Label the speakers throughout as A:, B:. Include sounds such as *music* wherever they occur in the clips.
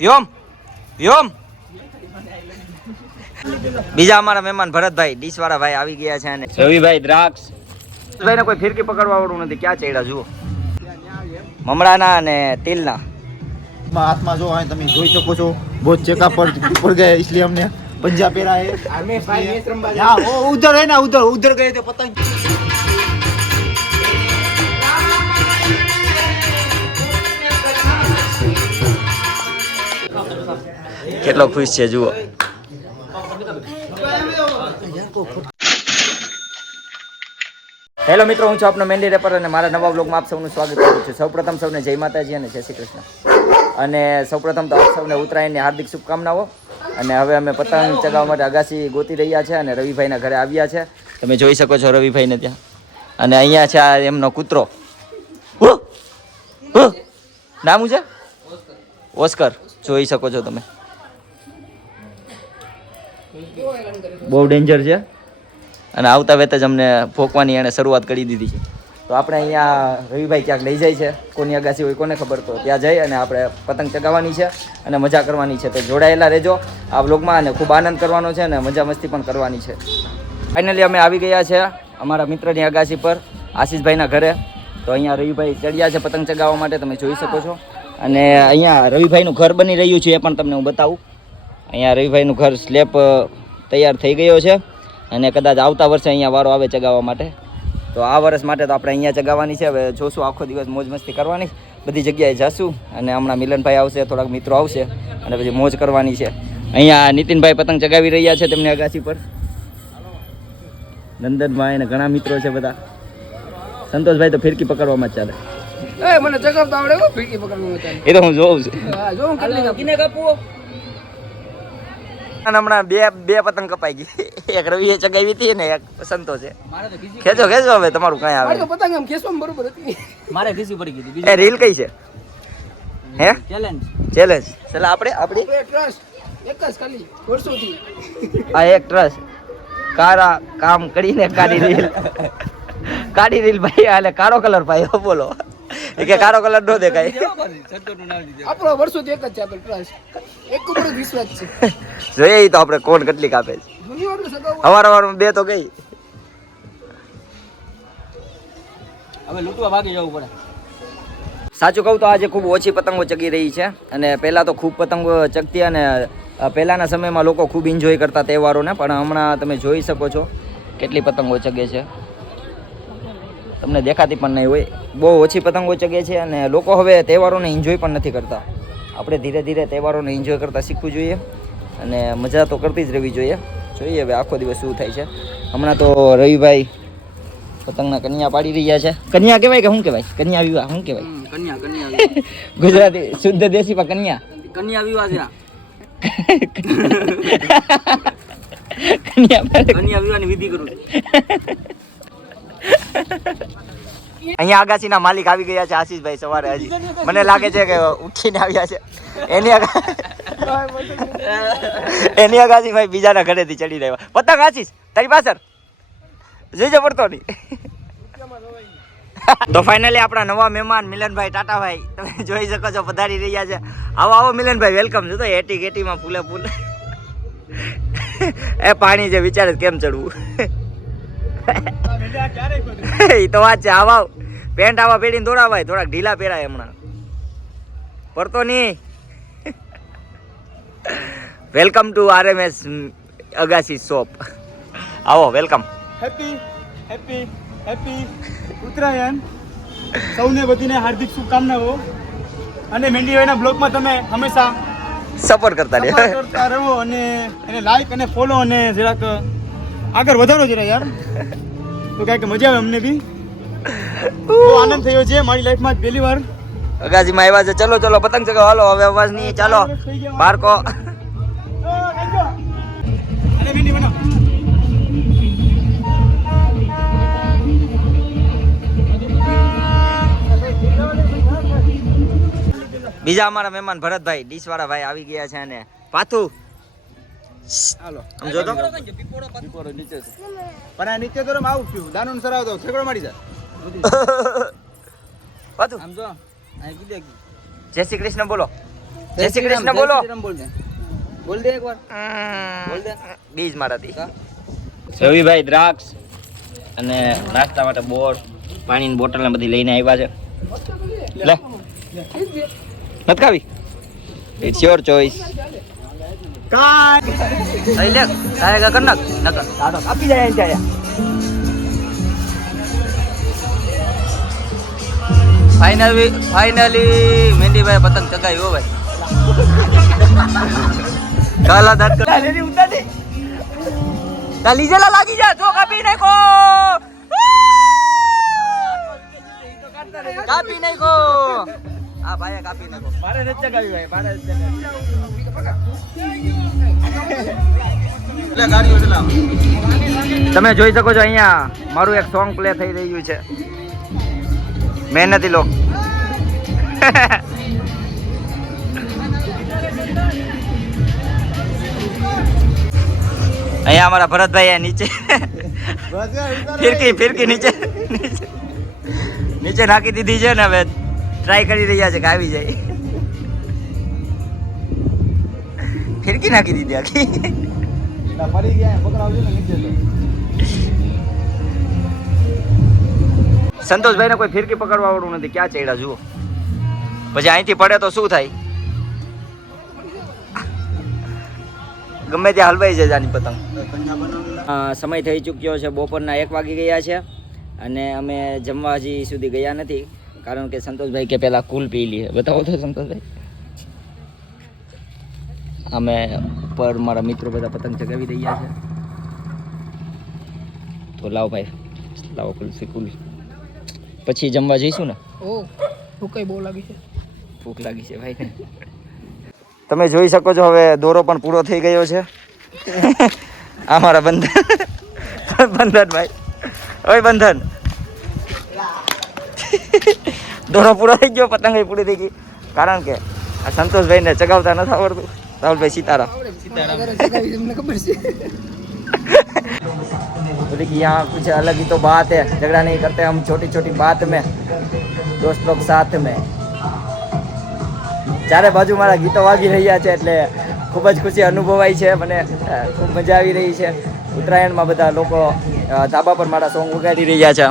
A: વ્યોમ વ્યોમ બીજા અમારા મહેમાન ભરતભાઈ ડીશવાળા ભાઈ આવી ગયા છે અને રવિભાઈ દ્રાક્ષ. ભાઈને કોઈ ફિરકી પકડવા વાળું નથી. ક્યાં ચડ્યા જુઓ. મમડાના અને તિલના.
B: હાથમાં જો તમે જોઈ શકો છો. બહુ ચેકઅપ પર પર ગયા એટલે અમને. પંજાબ પહેરા હે હમે ઉધર હે ના ઉધર ઉધર ગયે તો પતંગ.
A: કેટલો ખુશ છે, જુઓ. હેલો મિત્રો, હું છું આપનો મેન્ડી રેપર અને મારા નવા બ્લોગમાં આપ સૌનું સ્વાગત કરું છું. સૌપ્રથમ સૌને જય માતાજી અને જય શ્રી કૃષ્ણ. અને સૌપ્રથમ તો આપ સૌને ઉત્તરાયણની હાર્દિક શુભકામનાઓ. અને હવે અમે પતંગ ચગાવવા માટે અગાસી ગોતી રહ્યા છે અને રવિભાઈના ઘરે આવ્યા છે. તમે જોઈ શકો છો રવિભાઈને ત્યાં. અને અહીંયા છે આ એમનો કૂતરો! નામ છે? ઓસ્કર. જોઈ શકો છો તમે. બહુ ડેન્જર છે. અને આવતા વેત જ અમને ભોંકવાની એણે શરૂઆત કરી દીધી છે. તો આપણે અહીંયા રવિભાઈ ક્યાંક લઈ જાય છે. કોની અગાસી હોય કોને ખબર, તો ત્યાં જઈ અને આપણે પતંગ ચગાવવાની છે અને મજા કરવાની છે. તો જોડાયેલા રહેજો આ બ્લોગમાં અને ખૂબ આનંદ કરવાનો છે અને મજા મસ્તી પણ કરવાની છે. ફાઇનલી અમે આવી ગયા છે અમારા મિત્રની અગાસી પર, આશીષભાઈના ઘરે. તો અહીંયા રવિભાઈ ચડ્યા છે પતંગ ચગાવવા માટે, તમે જોઈ શકો છો. અને અહીંયા રવિભાઈનું ઘર બની રહ્યું છે, એ પણ તમને હું બતાવું. અહીંયા રવિભાઈનું ઘર સ્લેબ તૈયાર થઈ ગયો છે અને કદાચ આવતા વર્ષે અહીંયા વારો આવે ચગાવવા માટે. તો આ વર્ષ માટે તો આપણે અહીંયા ચગાવવાની છે. હવે જોશું આખો દિવસ મોજ મસ્તી કરવાની. બધી જગ્યાએ જશું અને હમણાં મિલનભાઈ આવશે થોડાક મિત્રો આવશે અને પછી મોજ કરવાની છે. અહીંયા નીતિનભાઈ પતંગ ચગાવી રહ્યા છે તેમની અગાસી પર. નંદનભાઈ અને ઘણા મિત્રો છે બધા. સંતોષભાઈ તો ફિરકી પકડવામાં જ ચાલે.
C: એ મને ચગાવતા આવડે ફિરકી પકડવામાં પકડવાનું
A: એ તો હું જોઉં છું.
C: જોઉં કિને કાપવો
A: હમણાં બે બે પતંગ કપાઈ ગઈ. એક રવિએ ચગાવી હતી ને એક સંતોષે
C: છે.
A: ખેંચો ખેંચો હવે તમારું કઈ આવે
C: પતંગ આમ ખેસવામાં બરોબર હતી.
D: મારે ખીસી પડી ગઈ
A: એ રીલ કઈ છે? હે?
D: ચેલેન્જ
A: ચેલેન્જ એટલે આપણે આપણી
C: ટ્રસ્ટ એક જ ખાલી વર્ષોથી.
A: આ એક ટ્રસ્ટ કારા કામ કરીને કાળી રીલ. *laughs* કાળી રીલ ભાઈ એટલે કાળો કલર ભાઈ બોલો. એ કે કાળો કલર નો દેખાય.
C: આપણો વર્ષોથી એક જ છે આપણે ટ્રસ્ટ એક ઉપર વિશ્વાસ છે.
A: જોઈએ તો આપણે કોણ કેટલી કાપે છે.
C: ઘણી વાર તો સગાવું
A: અવાર બે તો ગઈ.
D: હવે લૂંટવા ભાગી જવું પડે.
A: સાચું કહું તો આજે ખૂબ ઓછી પતંગો ચગી રહી છે અને પહેલાં તો ખૂબ પતંગો ચગતી અને પહેલાંના સમયમાં લોકો ખૂબ એન્જોય કરતા તહેવારોને પણ હમણાં તમે જોઈ શકો છો કેટલી પતંગો ચગે છે. તમને દેખાતી પણ નહીં હોય. બહુ ઓછી પતંગો ચગે છે અને લોકો હવે તહેવારોને એન્જોય પણ નથી કરતા. આપણે ધીરે ધીરે તહેવારોને એન્જોય કરતા શીખવું જોઈએ અને મજા તો કરતી જ રહેવી જોઈએ. જોઈએ હવે આખો દિવસ શું થાય છે. હમણાં તો રવિભાઈ પતંગના કન્યા પાડી રહ્યા છે. કન્યા કહેવાય કે શું કહેવાય? કન્યા વિવાહ શું કહેવાય?
D: કન્યા કન્યા *laughs*
A: ગુજરાતી શુદ્ધ દેશીમાં કન્યા.
D: કન્યા વિવાહ છે. *laughs*
A: કન્યા
D: કન્યા વિવાહની વિધિ કરું છું. *laughs*
A: અહીંયા આગાસીના માલિક આવી ગયા છે આશીષભાઈ સવારે હજી. મને લાગે છે કે ઉઠીને આવ્યા છે. એની એની અગાસી ભાઈ બીજાના ઘરેથી ચડી રહ્યા. પતંગ આશીષ, તારી પાછળ. જોઈજો પડતો નહીં. તો ફાઇનલી આપણા નવા મહેમાન મિલનભાઈ ટાટાભાઈ. તમે જોઈ શકો છો, પધારી રહ્યા છે. આવો આવો મિલનભાઈ વેલકમ છો તો એટી કેટીમાં ફૂલે ફૂલ એ પાણી છે વિચારે કેમ ચડવું? *laughs* એ તો વાત છે આવા પેન્ટ આવા પહેરીને દોડાવાય થોડાક ઢીલા પહેરાય હમણાં. પડતો નહીં. Welcome to RMS Agasi shop આવો welcome
B: happy happy happy Uttarayan. સૌને બધીને હાર્દિક શુભકામનાઓ. અને મેંડીભાઈના બ્લોગમાં તમે હંમેશા
A: સપોર્ટ કરતા રહે.
B: સપોર્ટ કરતા રહો અને એને લાઈક અને ફોલો અને જરાક આગળ વધારો જરા યાર. તો કાંઈક મજા આવે અમને બી. આનંદ થયો છે મારી લાઈફમાં પહેલી વાર.
A: અગાજીમાં આવ્યા છે. ચલો ચલો પતંગ ચગાવો. હાલો હવે અવાજ નહીં. ચાલો બાળકો.
B: બનાવ.
A: બીજા અમારા મહેમાન ભરતભાઈ ડીશ વાળા ભાઈ આવી ગયા છે અને પાથુ.
B: હાલો.
A: જો તો
B: પણ આ નીચે તો આવું છું દાનું સરાવ તો ઠેકડો મારી જાય. *laughs*
A: પાછું.
D: આમ જો અહીં કીધે
A: જય શ્રી કૃષ્ણ બોલો. જય શ્રી કૃષ્ણ બોલો.
D: બોલ દે. બોલ દે એકવાર. બોલ દે.
A: બીજ મારાથી. રવિભાઈ દ્રાક્ષ અને નાસ્તા માટે બોર પાણીની બોટલ ને બધી લઈને આવ્યા છે. લે. નથી ખાવી? ઇટ્સ યોર ચોઈસ
B: કાંઈ
A: લઈ લે કાય કા નાખ નકર તારો આપી જાય અહીં ત્યાં ફાઇનલી ફાઇનલી મહેંદીભાઈ પતંગ ચગાવી હો ભાઈ. કાલા દાંત કર લેની ઉતારી તાલી લીજેલા લાગી જા જો કાપી નાખો. કાપી નાખો. આ ભાઈ કાપી નાખો. મારે નથી ચગાવી ભાઈ મારે તમે જોઈ શકો છો અહીંયા મારું એક સોંગ પ્લે થઈ રહ્યું છે. મહેનતી લોક. અહીંયા અમારા ભરતભાઈ આ નીચે ફિરકી ફિરકી નીચે નીચે. નીચે નાખી દીધી છે ને હવે ટ્રાય કરી રહ્યા છે કે આવી જાય. ફિરકી નાખી દીધી આખી.
B: ફરી ગયા પકડાવજો ને નીચે
A: સંતોષભાઈ ને કોઈ ફિરકી પકડવા વાળું નથી. ક્યાં ચડ્યા જુઓ. પછી અહીંથી પડે તો શું થાય? ગમે ત્યાં હલવાઈ જાય આની પતંગ. સમય થઈ ચૂક્યો છે બપોરના એક વાગી ગયા છે અને અમે જમવા હજી સુધી ગયા નથી. કારણ કે સંતોષભાઈ કે પહેલાં કુલ પી લઈએ બતાવો તો સંતોષભાઈ. અમે ઉપર મારા મિત્રો બધા પતંગ ચગાવી રહ્યા છે. તો લાવો ભાઈ. લાવો કુલ્ફી કુલ. પછી જમવા જઈશું ને?
C: ઓ ભૂખ બહુ લાગી છે.
A: ભૂખ લાગી છે ભાઈ. તમે જોઈ શકો છો હવે દોરો પણ પૂરો થઈ ગયો છે. આ મારા બંધન. બંધન ભાઈ ઓય બંધન. દોરો પૂરો થઈ ગયો પતંગ પૂરી થઈ ગઈ કારણ કે આ સંતોષભાઈને ચગાવતા નથી આવડતું રાહુલભાઈ સીતારામ
C: ઘરે ચગાવી તમને ખબર છે
A: बोले कि यहाँ कुछ अलग ही तो बात है झगड़ा नहीं करते हम छोटी छोटी बात में दोस्त लोग साथ में ચારે બાજુ મારા ગીતો વાગી રહ્યા છે એટલે ખૂબ જ ખુશી અનુભવાય છે મને અ, ખૂબ મજા આવી રહી છે ઉત્તરાયણમાં બધા લોકો અ, ધાબા પર મારા સોંગ વગાડી રહ્યા છે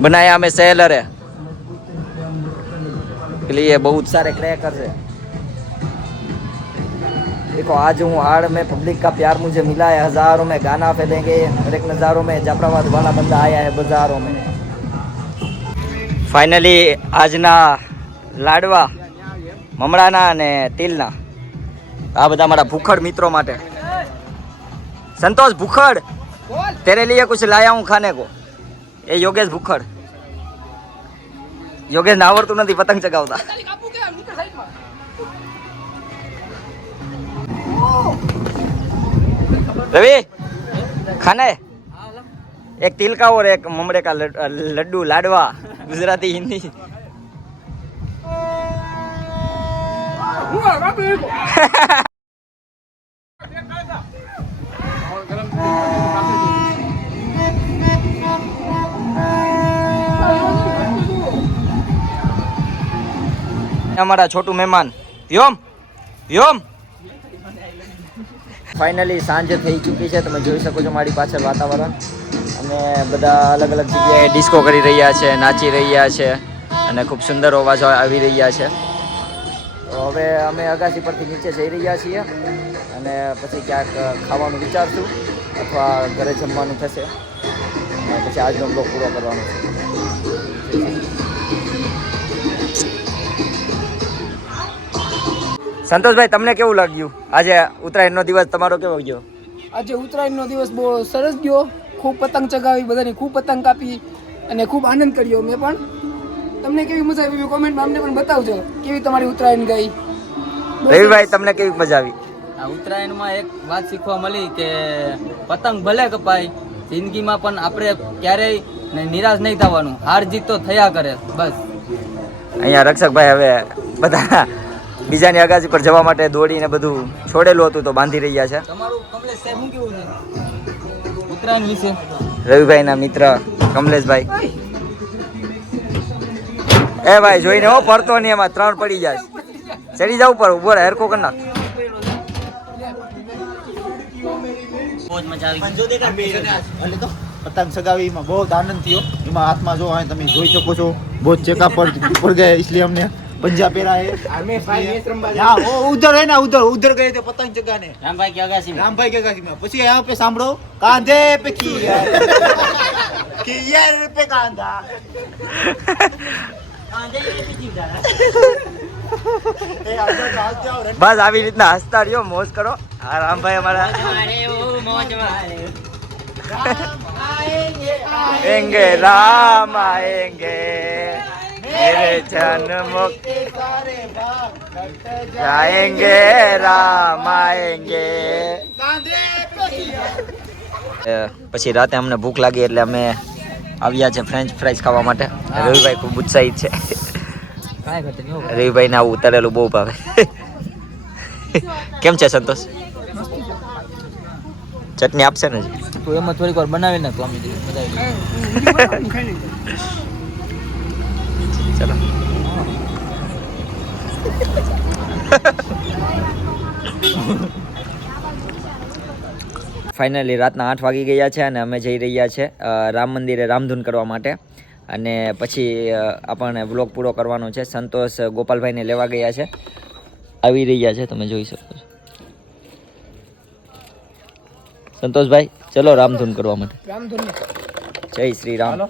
A: બનાયા અમે સેલર है लिए बहुत सारे क्रैकर है देखो आज हूँ हाड़ में पब्लिक का प्यार मुझे मिला है हजारों में गाना फैलेंगे हर एक नज़ारों में जाफराबाद वाला बंदा आया है बाजारों में ફાઇનલી આજના લાડવા મમડાના અને તિલના આ બધા મારા ભૂખડ મિત્રો માટે સંતોષ ભૂખડ તેરે લીએ કુછ લાયા હું ખાને કો એ યોગેશ ભૂખડ. યોગેશ ના આવડતું નથી, પતંગ ચગાવતા. રવિ, ખાને? એક તિલકા ઓર એક મમડે કા લડ્ડુ લાડવા, ગુજરાતી, હિન્દી. અમારા છોટું મહેમાન. વ્યોમ વ્યોમ ફાઇનલી સાંજ થઈ ચૂકી છે, તમે જોઈ શકો છો મારી પાછળ વાતાવરણ. અમે બધા અલગ અલગ જગ્યાએ ડિસ્કો કરી રહ્યા છે, નાચી રહ્યા છે અને ખૂબ સુંદર અવાજો આવી રહ્યા છે. તો હવે અમે અગાસી પરથી નીચે જઈ રહ્યા છીએ અને પછી ક્યાંક ખાવાનું વિચારશું અથવા ઘરે જમવાનું થશે. પછી આજનો બ્લોગ પૂરો કરવાનો છે. સંતોષભાઈ તમને કેવું લાગ્યું? આજે ઉત્તરાયણનો દિવસ તમારો કેવો ગયો?
C: આજે ઉત્તરાયણનો દિવસ બહુ સરસ ગયો. ખૂબ પતંગ ચગાવી બધાની ખૂબ પતંગ કાપી અને ખૂબ આનંદ કર્યો મેં પણ. તમને કેવી મજા આવી કોમેન્ટમાં અમને પણ બતાવજો. કેવી તમારી ઉત્તરાયણ ગઈ?
A: રવિભાઈ તમને કેવી મજા આવી?
D: આ ઉત્તરાયણમાં એક વાત શીખવા મળી કે પતંગ ભલે કપાય જિંદગીમાં પણ આપણે ક્યારેય ને નિરાશ નહીં થવાનું. હાર જીત તો થયા કરે બસ.
A: અહીંયા રક્ષકભાઈ હવે બધા બીજાની અગાસી પર જવા માટે દોડીને બધું છોડેલું હતું તો બાંધી રહ્યા છે. રવિભાઈના મિત્ર કમલેશભાઈ. એ ભાઈ જોઈને હો પડતો નહીં એમાં ત્રણ પડી જાય. ચડી જાવ પર ઊભો હેરકો કરી નાખ.
B: પતંગ સગાવીમાં બહુ આનંદ થયો. એમાં હાથમાં જો તમે જોઈ શકો છો. બહુ ચેકઅપ પર ગયા એટલે અમને. हमने पंजा पहना है यहाँ वो उधर है ना उधर उधर गए थे पतंग चगाने
D: રામભાઈ કે અગાસી
B: रामभाई के गाड़ी में પછી यहाँ पे સાંભળો કાંધે पे खियर खियर पे कांधा એ આવજો તો આવજો, આવો, રે.
A: બસ આવી રીતના હસતા રહ્યો મોજ કરો આ રામભાઈ અમારા એંગે રામ આએંગે મેરે જન્મ
B: सारे भाग कट
A: જાએંગે રામ આએંગે
B: कांधे पे खियर
A: અ, પછી રાતે અમને ભૂખ લાગી એટલે અમે આવ્યા છે ફ્રેન્ચ ફ્રાઈઝ ખાવા માટે રવિભાઈ ખૂબ ઉત્સાહિત છે
D: કાંઈ ઘટે નહીં હો.
A: રવિભાઈને આવું ઉતારેલું બહુ ભાવે કેમ છે સંતોષ ચટણી આપશે ને હજી?
D: તું એમાં થોડીક વાર બનાવી નાખ તો અમે બધા
C: ખાઈ લઈશું.
A: ચલો. ફાઇનલી રાતના આઠ વાગી ગયા છે અને અમે જઈ રહ્યા છે રામ મંદિરે રામધૂન કરવા માટે. અને પછી આપણને વ્લોગ પૂરો કરવાનો છે. સંતોષ ગોપાલભાઈને લેવા ગયા છે. આવી રહ્યા છે તમે જોઈ શકો છો. સંતોષભાઈ ચલો રામધૂન કરવા માટે.
C: રામધૂન.
A: જય શ્રી રામ.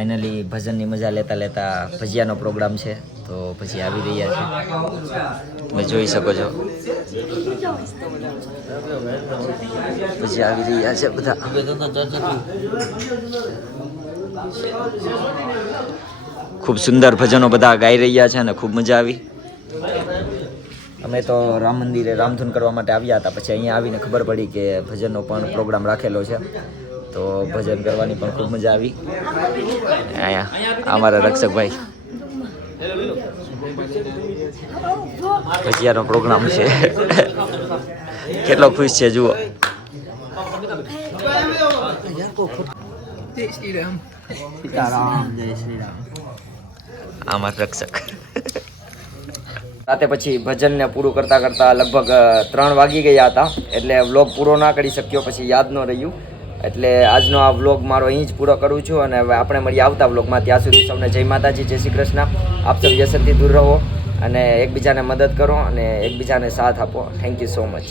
A: ફાઇનલી ભજનની મજા લેતા લેતા ભજીયાનો પ્રોગ્રામ છે, તો પછી આવી રહ્યા છે. તમે જોઈ શકો છો. પછી આવી રહ્યા છે બધા. ખૂબ સુંદર ભજનો બધા ગાઈ રહ્યા છે અને ખૂબ મજા આવી. અમે તો રામ મંદિરે રામધૂન કરવા માટે આવ્યા હતા, પછી અહીંયા આવીને ખબર પડી કે ભજનનો પણ પ્રોગ્રામ રાખેલો છે. તો ભજન કરવાની પણ ખૂબ મજા આવી. અહીંયા અમારા રક્ષકભાઈ. ભજીયાનો પ્રોગ્રામ છે. કેટલો ખુશ છે જુઓ.
C: જય શ્રી રામ.
A: આમાં રક્ષક. રાતે પછી ભજનને પૂરું કરતા કરતા લગભગ ત્રણ વાગી ગયા હતા. એટલે વ્લોગ પૂરો ના કરી શક્યો પછી યાદ ન રહ્યું. એટલે આજનો આ વ્લોગ મારો અહીં જ પૂરો કરું છું અને હવે આપણે મળીએ આવતા વ્લોગમાં ત્યાં સુધી સૌને જય માતાજી, જય શ્રી કૃષ્ણ. આપ સૌ વ્યસનથી દૂર રહો અને એકબીજાને મદદ કરો અને એકબીજાને સાથ આપો. Thank you so much